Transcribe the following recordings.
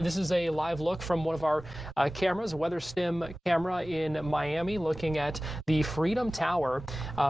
This is a live look from one of our cameras, a weather stim camera in Miami, looking at the Freedom Tower,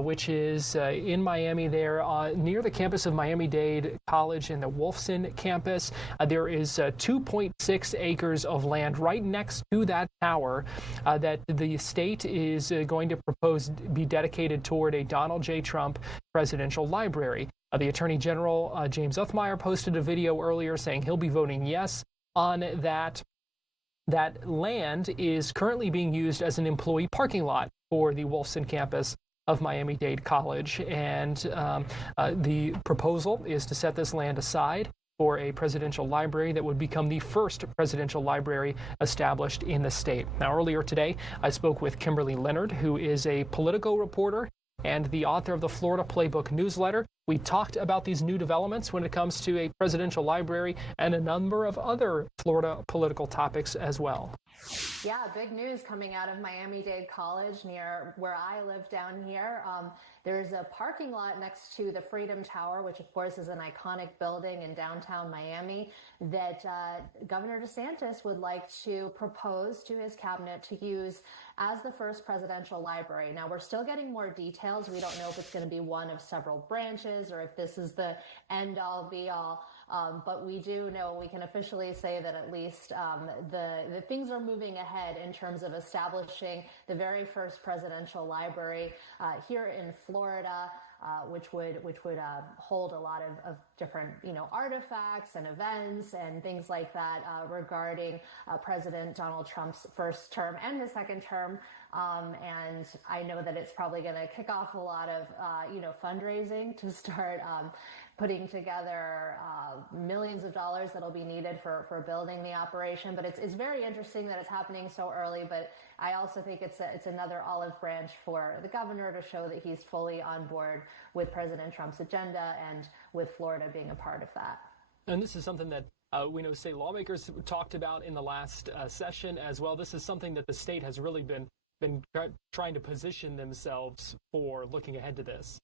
which is in Miami there near the campus of Miami Dade College in the Wolfson campus. There is 2.6 acres of land right next to that tower that the state is going to propose be dedicated toward a Donald J. Trump presidential library. The Attorney General, James Othmeyer, posted a video earlier saying he'll be voting yes on that. That land is currently being used as an employee parking lot for the Wolfson campus of Miami Dade College. And the proposal is to set this land aside for a presidential library that would become the first presidential library established in the state. Now, earlier today, I spoke with Kimberly Leonard, who is a Politico reporter and the author of the Florida Playbook newsletter. We talked about these new developments when it comes to a presidential library and a number of other Florida political topics as well. Yeah, big news coming out of Miami Dade College near where I live down here. There's a parking lot next to the Freedom Tower, which of course is an iconic building in downtown Miami, that Governor DeSantis would like to propose to his cabinet to use as the first presidential library. Now, we're still getting more details. We don't know if it's going to be one of several branches or if this is the end-all, be-all. But we do know, we can officially say that at least the things are moving ahead in terms of establishing the very first presidential library here in Florida, which would hold a lot of different, artifacts and events and things like that regarding President Donald Trump's first term and his second term. And I know that it's probably going to kick off a lot of, fundraising to start putting together millions of dollars that'll be needed for building the operation. But it's very interesting that it's happening so early. But I also think it's another olive branch for the governor to show that he's fully on board with President Trump's agenda and with Florida being a part of that. And this is something that we know state lawmakers talked about in the last session as well. This is something that the state has really been trying to position themselves for, looking ahead to this.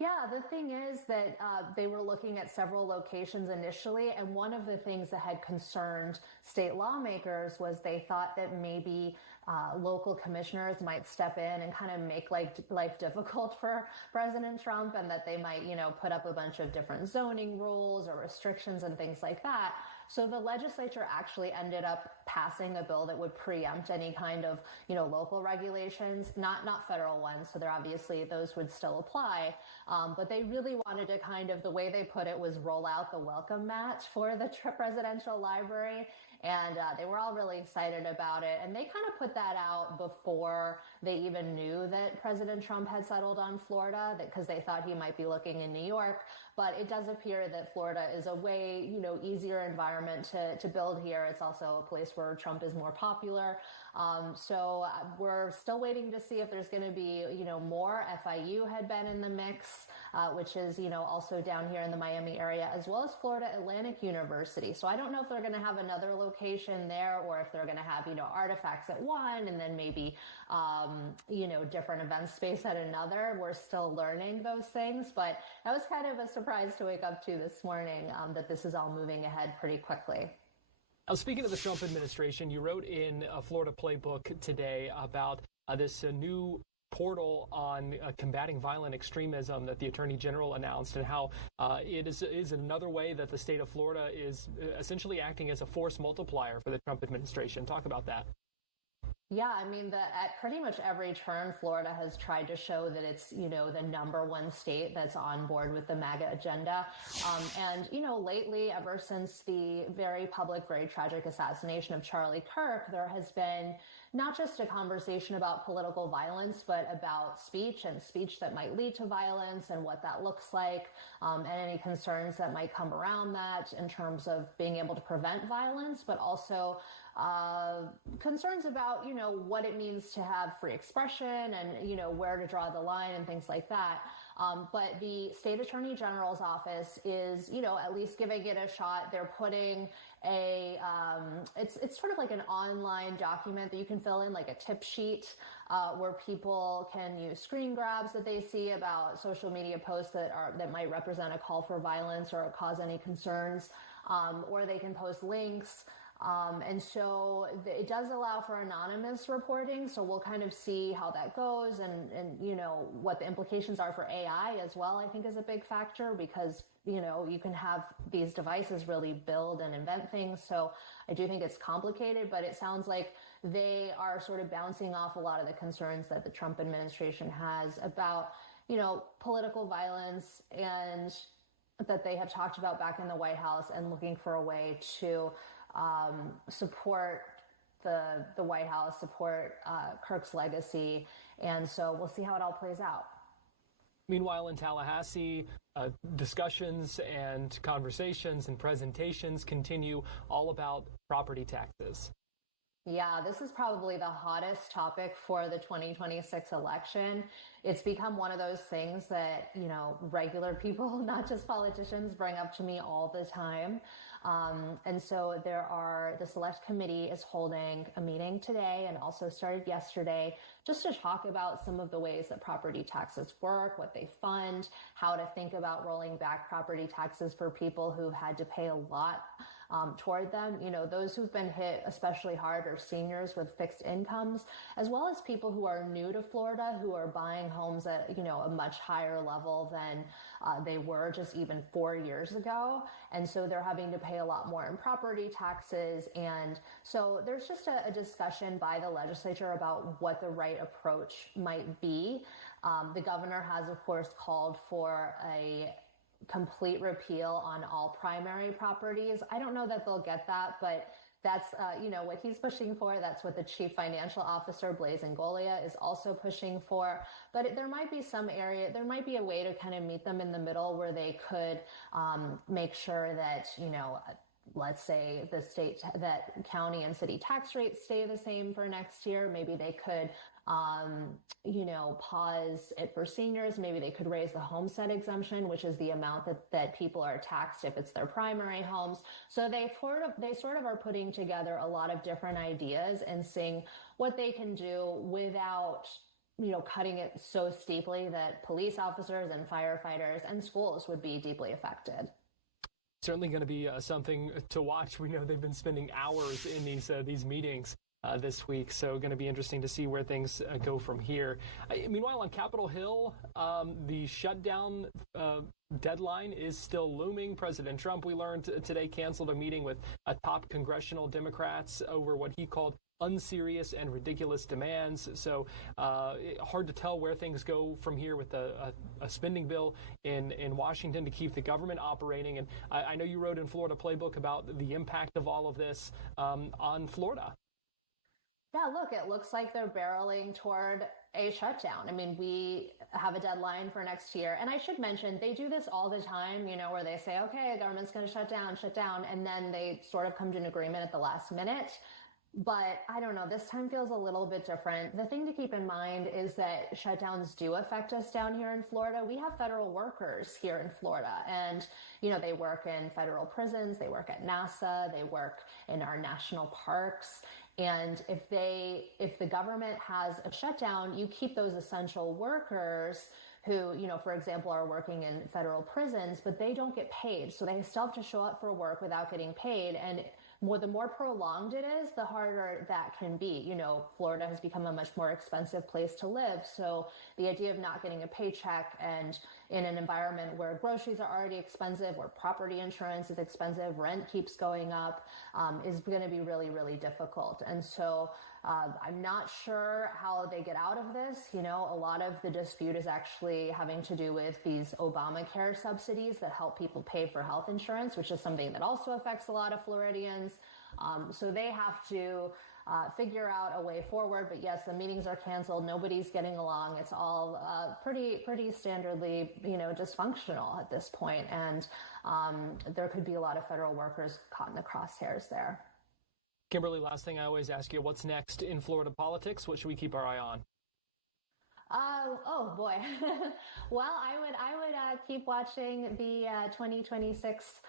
Yeah, the thing is that they were looking at several locations initially, and one of the things that had concerned state lawmakers was they thought that maybe local commissioners might step in and kind of make life difficult for President Trump, and that they might, put up a bunch of different zoning rules or restrictions and things like that. So the legislature actually ended up passing a bill that would preempt any kind of, local regulations, not federal ones. So those would still apply. But they really wanted to the way they put it was roll out the welcome mat for the presidential library. And they were all really excited about it. And they kind of put that out before they even knew that President Trump had settled on Florida, because they thought he might be looking in New York. But it does appear that Florida is a way, easier environment to build here. It's also a place where Trump is more popular. So we're still waiting to see if there's going to be, more. FIU had been in the mix, which is, also down here in the Miami area, as well as Florida Atlantic University. So I don't know if they're going to have another location there, or if they're going to have, artifacts at one and then maybe, different event space at another. We're still learning those things, but that was kind of a surprise to wake up to this morning, that this is all moving ahead pretty quickly. Now, speaking of the Trump administration, you wrote in Florida Playbook today about this new portal on combating violent extremism that the Attorney General announced, and how it is another way that the state of Florida is essentially acting as a force multiplier for the Trump administration. Talk about that. Yeah, I mean, at pretty much every turn, Florida has tried to show that it's, the number one state that's on board with the MAGA agenda. And, lately, ever since the very public, very tragic assassination of Charlie Kirk, there has been not just a conversation about political violence, but about speech and speech that might lead to violence and what that looks like, and any concerns that might come around that in terms of being able to prevent violence, but also concerns about, what it means to have free expression and, where to draw the line and things like that. But the state attorney general's office is, at least giving it a shot. They're putting it's sort of like an online document that you can fill in, like a tip sheet, where people can use screen grabs that they see about social media posts that might represent a call for violence or cause any concerns. or they can post links. And so it does allow for anonymous reporting. So we'll kind of see how that goes and, you know, what the implications are for AI as well, I think is a big factor because, you know, you can have these devices really build and invent things. So I do think it's complicated, but it sounds like they are sort of bouncing off a lot of the concerns that the Trump administration has about, you know, political violence and that they have talked about back in the White House and looking for a way to support the White House, support Kirk's legacy. And so we'll see how it all plays out. Meanwhile, in Tallahassee, discussions and conversations and presentations continue all about property taxes. Yeah, this is probably the hottest topic for the 2026 election. It's become one of those things that, you know, regular people, not just politicians, bring up to me all the time. And so the select committee is holding a meeting today and also started yesterday just to talk about some of the ways that property taxes work, what they fund, how to think about rolling back property taxes for people who've had to pay a lot toward them. You know, those who've been hit especially hard are seniors with fixed incomes, as well as people who are new to Florida, who are buying homes at, you know, a much higher level than they were just even 4 years ago. And so they're having to pay a lot more in property taxes. And so there's just a discussion by the legislature about what the right approach might be. The governor has, of course, called for a complete repeal on all primary properties. I don't know that they'll get that, but that's, you know, what he's pushing for. That's what the chief financial officer, Blaise Ngolia, is also pushing for. But there might be some area, there might be a way to kind of meet them in the middle where they could make sure that, you know, let's say the state, that county and city tax rates stay the same for next year. Maybe they could, you know, pause it for seniors. Maybe they could raise the homestead exemption, which is the amount that people are taxed if it's their primary homes. So they sort of are putting together a lot of different ideas and seeing what they can do without, you know, cutting it so steeply that police officers and firefighters and schools would be deeply affected. Certainly going to be something to watch. We know they've been spending hours in these meetings this week, so going to be interesting to see where things go from here. Meanwhile, on Capitol Hill, the shutdown deadline is still looming. President Trump, we learned today, canceled a meeting with top congressional Democrats over what he called unserious and ridiculous demands. So hard to tell where things go from here with a spending bill in Washington to keep the government operating. And I know you wrote in Florida Playbook about the impact of all of this on Florida. Yeah, look, it looks like they're barreling toward a shutdown. I mean, we have a deadline for next year. And I should mention, they do this all the time, you know, where they say, okay, the government's going to shut down. And then they sort of come to an agreement at the last minute. But I don't know, this time feels a little bit different. The thing to keep in mind is that shutdowns do affect us down here in Florida. We have federal workers here in Florida, and, you know, they work in federal prisons, they work at NASA, they work in our national parks. And if the government has a shutdown, you keep those essential workers who, you know, for example, are working in federal prisons, but they don't get paid. So they still have to show up for work without getting paid. And the more prolonged it is, the harder that can be. You know, Florida has become a much more expensive place to live. So the idea of not getting a paycheck and in an environment where groceries are already expensive, where property insurance is expensive, rent keeps going up, is going to be really, really difficult. And so I'm not sure how they get out of this. You know, a lot of the dispute is actually having to do with these Obamacare subsidies that help people pay for health insurance, which is something that also affects a lot of Floridians. So they have to figure out a way forward. But yes, the meetings are canceled. Nobody's getting along. It's all pretty standardly, you know, dysfunctional at this point. And there could be a lot of federal workers caught in the crosshairs there. Kimberly, last thing I always ask you, what's next in Florida politics? What should we keep our eye on? Oh boy. Well, I would keep watching the 2026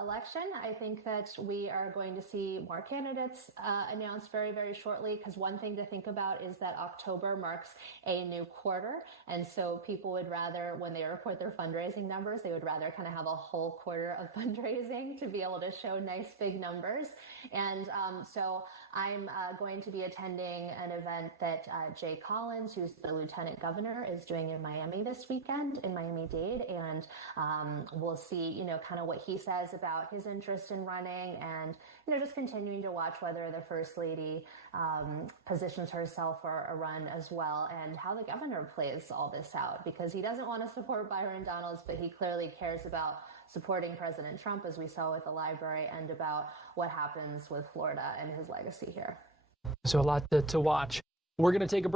election. I think that we are going to see more candidates announced very, very shortly, because one thing to think about is that October marks a new quarter. And so people would rather, when they report their fundraising numbers, they would rather kind of have a whole quarter of fundraising to be able to show nice big numbers. And so I'm going to be attending an event that Jay Collins, who's the lieutenant governor, is doing in Miami this weekend, in Miami Dade. And we'll see, kind of what he says about his interest in running, and, just continuing to watch whether the First Lady positions herself for a run as well, and how the governor plays all this out, because he doesn't want to support Byron Donalds, but he clearly cares about supporting President Trump, as we saw with the library, and about what happens with Florida and his legacy here. So a lot to watch. We're going to take a break.